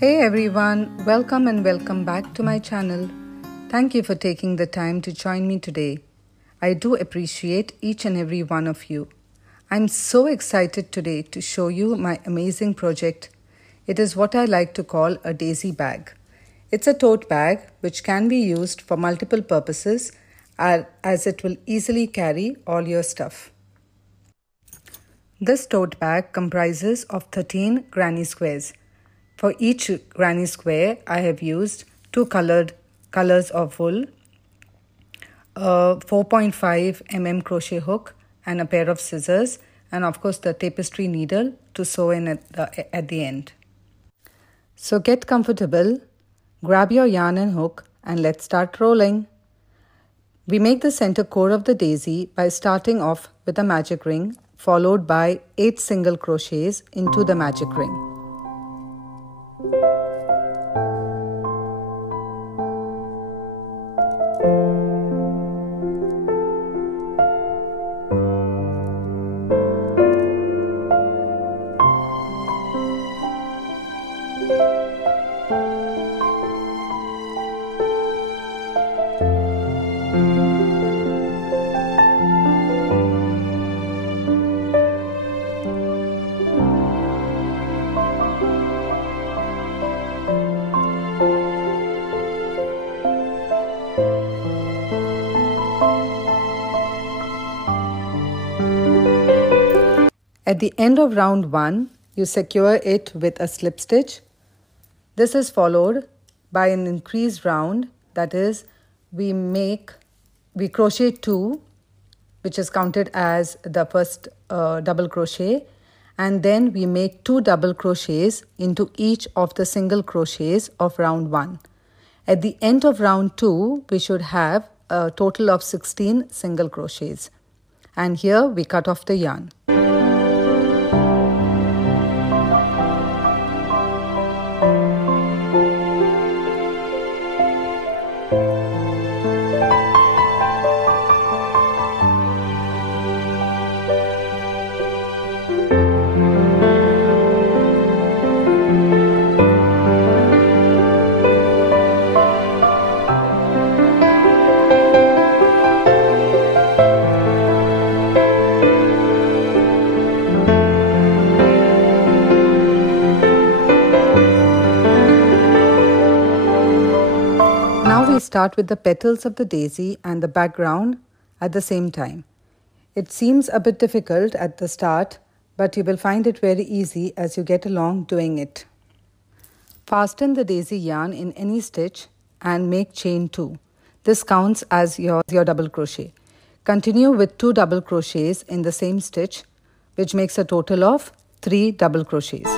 Hey everyone, welcome and welcome back to my channel. Thank you for taking the time to join me today. I do appreciate each and every one of you. I'm so excited today to show you my amazing project. It is what I like to call a daisy bag. It's a tote bag which can be used for multiple purposes as it will easily carry all your stuff. This tote bag comprises of 13 granny squares. For each granny square, I have used two colors of wool, a 4.5 mm crochet hook and a pair of scissors, and of course the tapestry needle to sew in at the end. So get comfortable, grab your yarn and hook, and let's start rolling. We make the center core of the daisy by starting off with a magic ring, followed by 8 single crochets into the magic ring. At the end of round 1, you secure it with a slip stitch. This is followed by an increased round, that is, we crochet 2, which is counted as the first double crochet, and then we make 2 double crochets into each of the single crochets of round 1. At the end of round 2, we should have a total of 16 single crochets. And here we cut off the yarn. Now we start with the petals of the daisy and the background at the same time. It seems a bit difficult at the start, but you will find it very easy as you get along doing it. Fasten the daisy yarn in any stitch and make chain 2. This counts as your double crochet. Continue with 2 double crochets in the same stitch, which makes a total of 3 double crochets.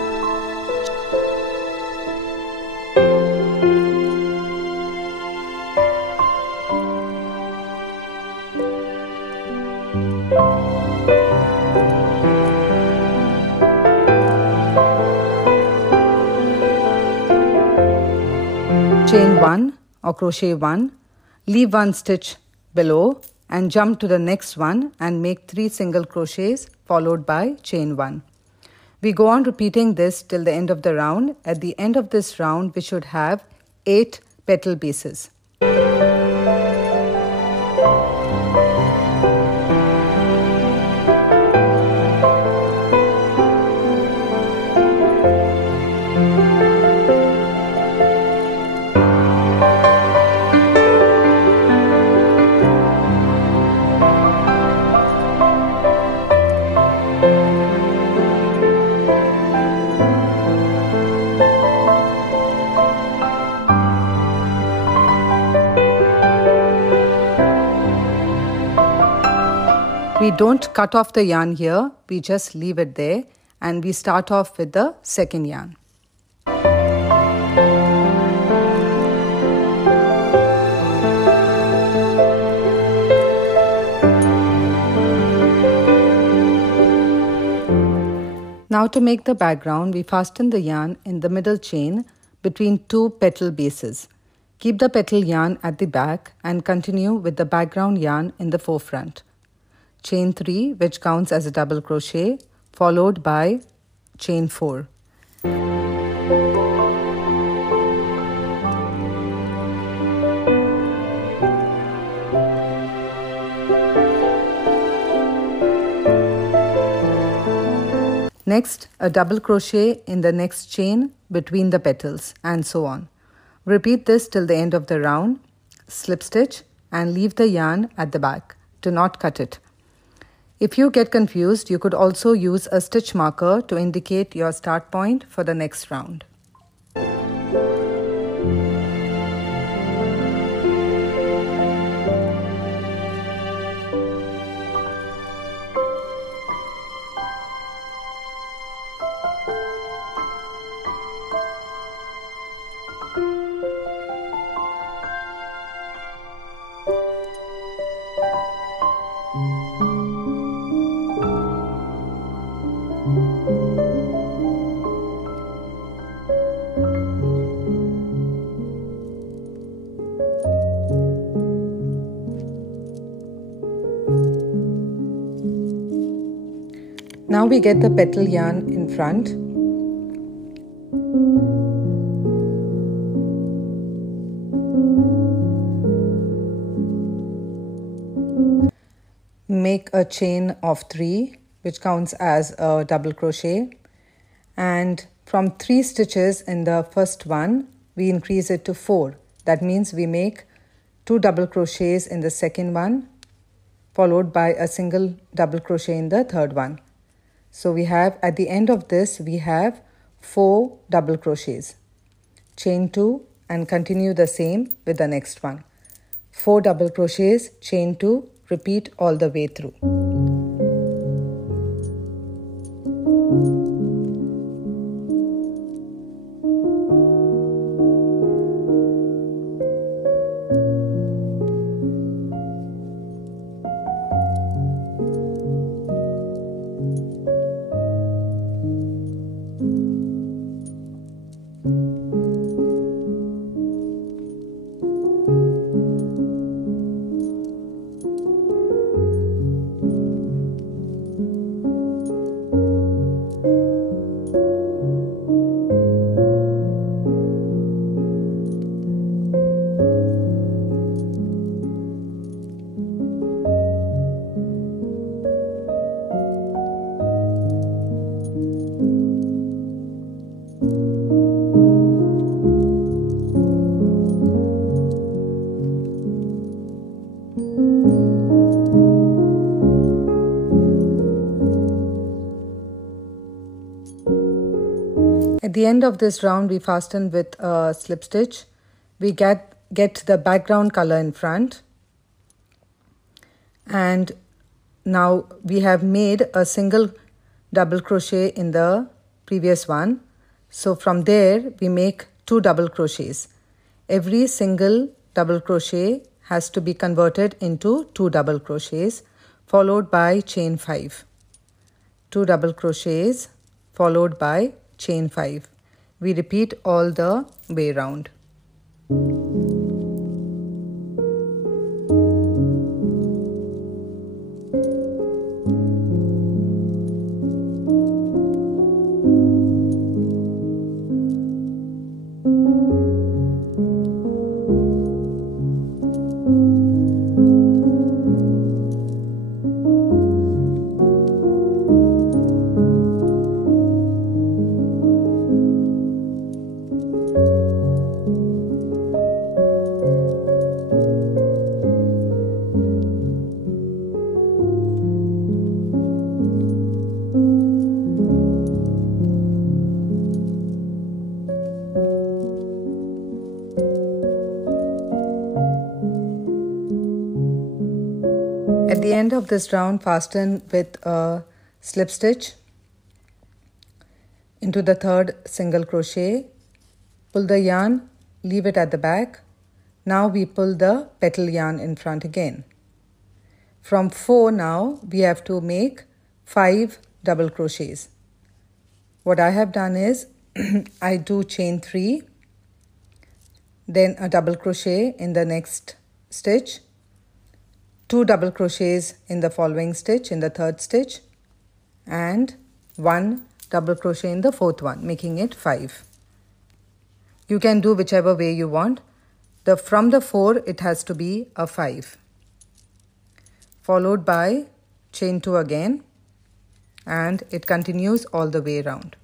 Chain 1 or crochet 1, leave 1 stitch below and jump to the next one and make 3 single crochets followed by chain 1. We go on repeating this till the end of the round. At the end of this round, we should have 8 petal bases. We don't cut off the yarn here, we just leave it there and we start off with the second yarn. Now to make the background, we fasten the yarn in the middle chain between 2 petal bases. Keep the petal yarn at the back and continue with the background yarn in the forefront. Chain 3, which counts as a double crochet, followed by chain 4. Next, a double crochet in the next chain between the petals, and so on. Repeat this till the end of the round. Slip stitch and leave the yarn at the back. Do not cut it. If you get confused, you could also use a stitch marker to indicate your start point for the next round. Now we get the petal yarn in front. Make a chain of 3, which counts as a double crochet, and from 3 stitches in the first one we increase it to 4. That means we make 2 double crochets in the second one, followed by a single double crochet in the third one. So we have, at the end of this, we have 4 double crochets. Chain 2 and continue the same with the next one. 4 double crochets, chain 2, repeat all the way through. At the end of this round, we fasten with a slip stitch. We get the background color in front. And now we have made a single double crochet in the previous one. So from there, we make 2 double crochets. Every single double crochet has to be converted into 2 double crochets, followed by chain 5. 2 double crochets followed by chain 5. We repeat all the way round. At the end of this round, fasten with a slip stitch into the third single crochet. Pull the yarn, leave it at the back. Now we pull the petal yarn in front again. From 4 now, we have to make 5 double crochets. What I have done is I do chain 3, then a double crochet in the next stitch, 2 double crochets in the following stitch, in the third stitch, and 1 double crochet in the fourth one, making it 5. You can do whichever way you want. From the 4, it has to be a 5. Followed by chain 2 again and it continues all the way around.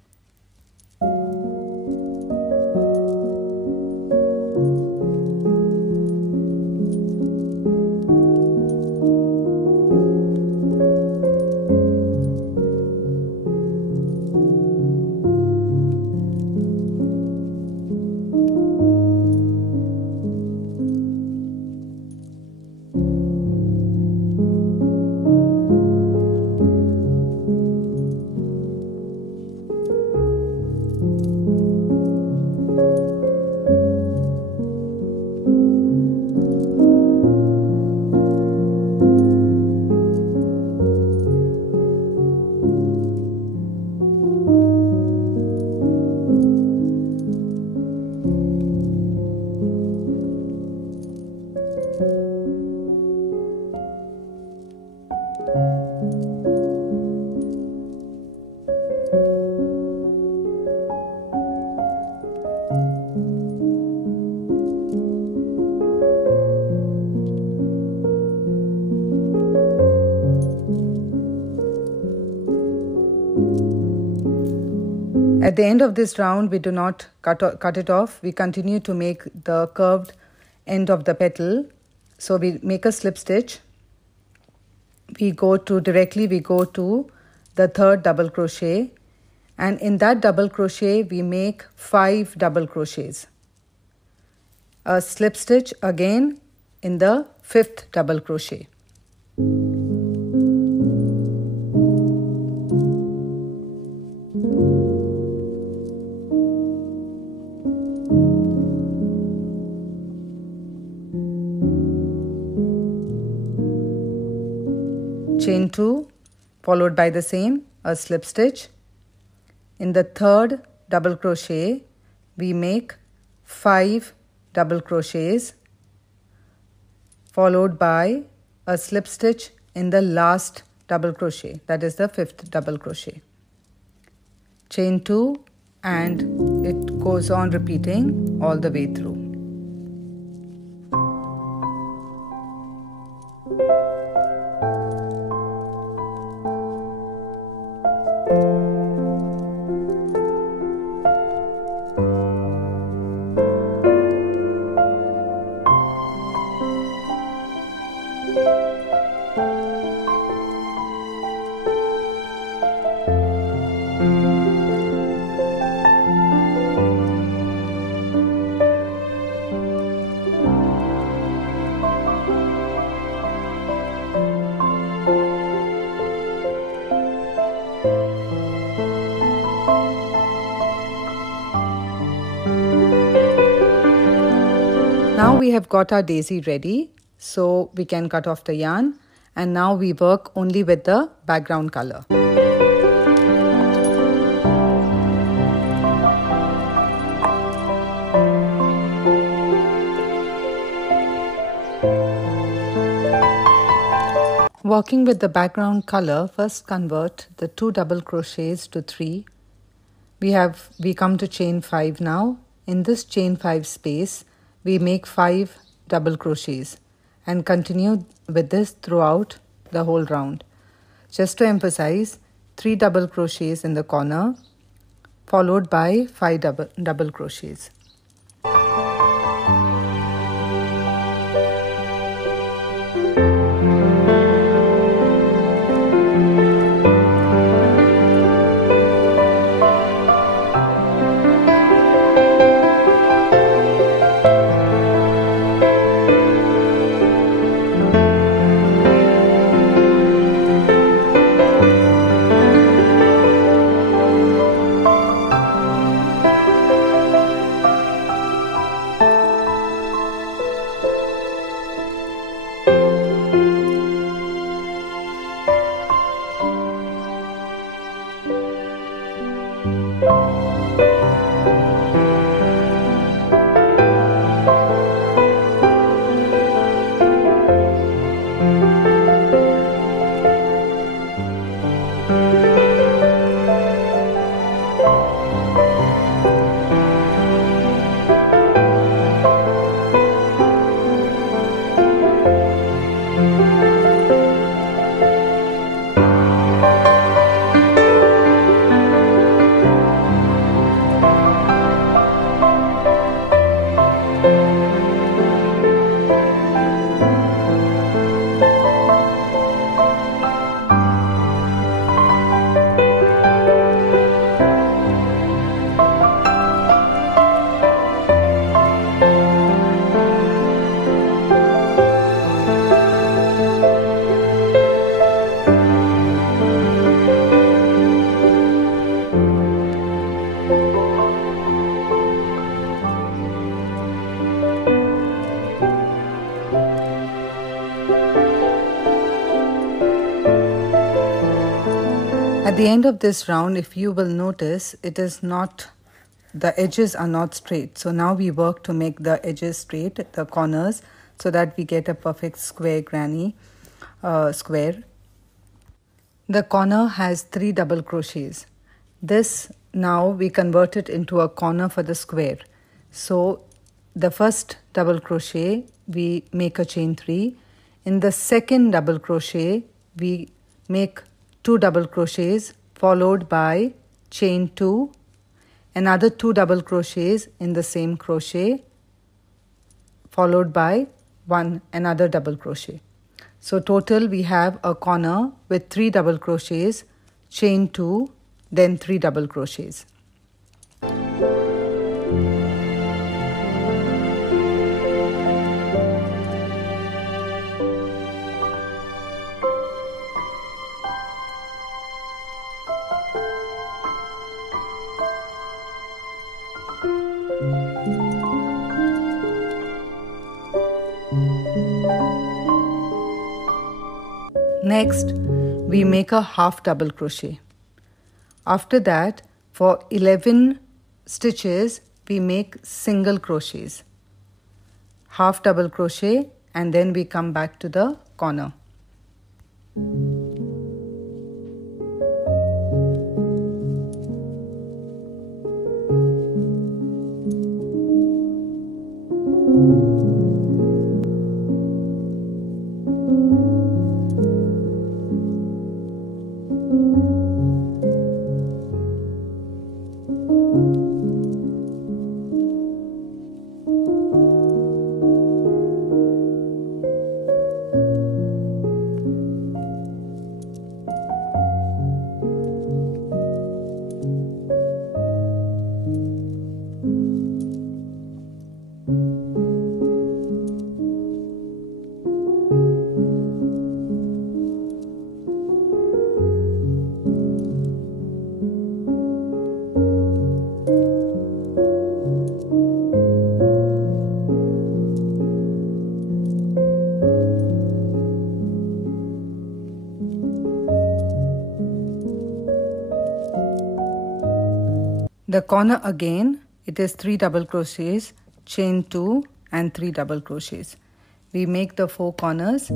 At the end of this round, we do not cut it off. We continue to make the curved end of the petal. So we make a slip stitch. We go to the third double crochet, and in that double crochet we make 5 double crochets. A slip stitch again in the 5th double crochet. Chain 2 followed by the same, a slip stitch. In the 3rd double crochet we make 5 double crochets followed by a slip stitch in the last double crochet, that is the 5th double crochet. Chain 2, and it goes on repeating all the way through. Now we have got our daisy ready, so we can cut off the yarn, and now we work only with the background color. Working with the background color, first convert the 2 double crochets to 3. We come to chain 5 now. In this chain 5 space, we make 5 double crochets and continue with this throughout the whole round. Just to emphasize, 3 double crochets in the corner followed by 5 double crochets. At the end of this round, if you will notice, the edges are not straight. So now we work to make the edges straight, the corners, so that we get a perfect square granny square. The corner has 3 double crochets. This now we convert it into a corner for the square. So the first double crochet, we make a chain 3. In the second double crochet, we make 2 double crochets followed by chain 2, another 2 double crochets in the same crochet followed by another double crochet. So total we have a corner with 3 double crochets, chain 2, then 3 double crochets. Next, we make a half double crochet. After that, for 11 stitches, we make single crochets. Half double crochet, and then we come back to the corner. The corner again, it is 3 double crochets, chain 2 and 3 double crochets. We make the 4 corners.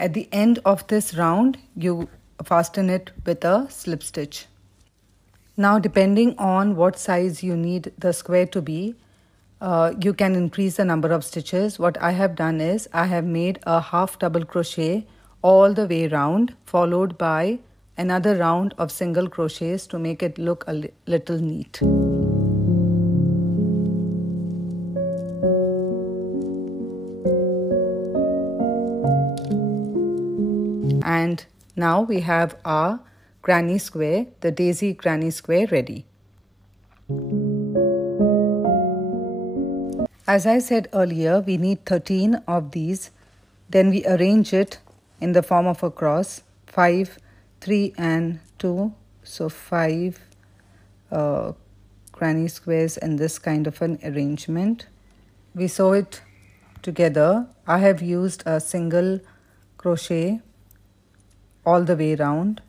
At the end of this round, you fasten it with a slip stitch. Now, depending on what size you need the square to be, you can increase the number of stitches. What I have done is I have made a half double crochet all the way round, followed by another round of single crochets to make it look a little neat. And now we have our granny square, the daisy granny square, ready. As I said earlier, we need 13 of these. Then we arrange it in the form of a cross, 5, 3 and 2. So 5 granny squares in this kind of an arrangement. We sew it together. I have used a single crochet all the way round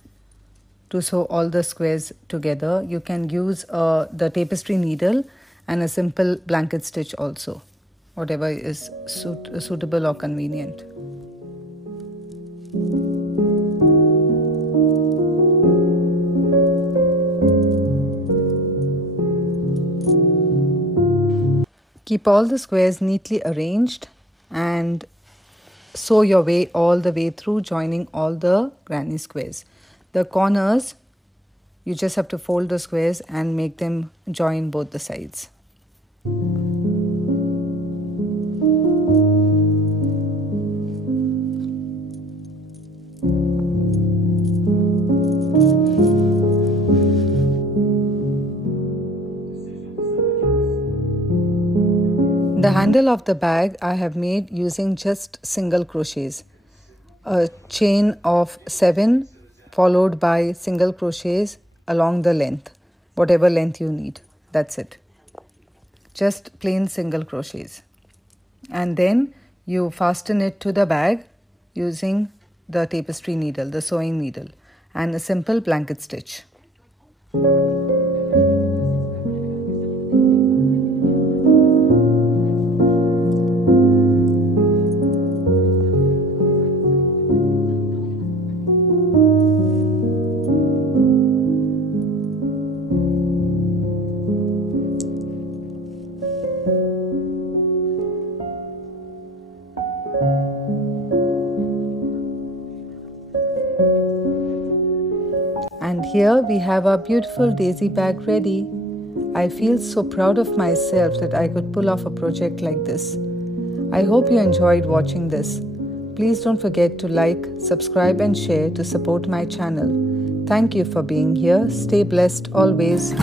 to sew all the squares together. You can use the tapestry needle and a simple blanket stitch also, whatever is suitable or convenient. Keep all the squares neatly arranged and sew your way all the way through, joining all the granny squares. The corners, you just have to fold the squares and make them join both the sides. The handle of the bag I have made using just single crochets. A chain of 7 followed by single crochets along the length, whatever length you need. That's it. Just plain single crochets. And then you fasten it to the bag using the tapestry needle, the sewing needle, and a simple blanket stitch. And here we have our beautiful daisy bag ready. I feel so proud of myself that I could pull off a project like this. I hope you enjoyed watching this. Please don't forget to like, subscribe and share to support my channel. Thank you for being here. Stay blessed always.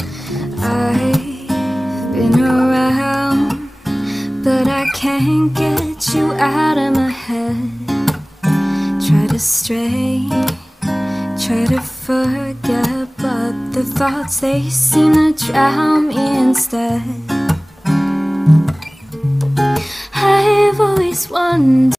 I've been around, but I can't get you out of my head. Try to stray, try to forget, but the thoughts, they seem to drown me instead. I've always wondered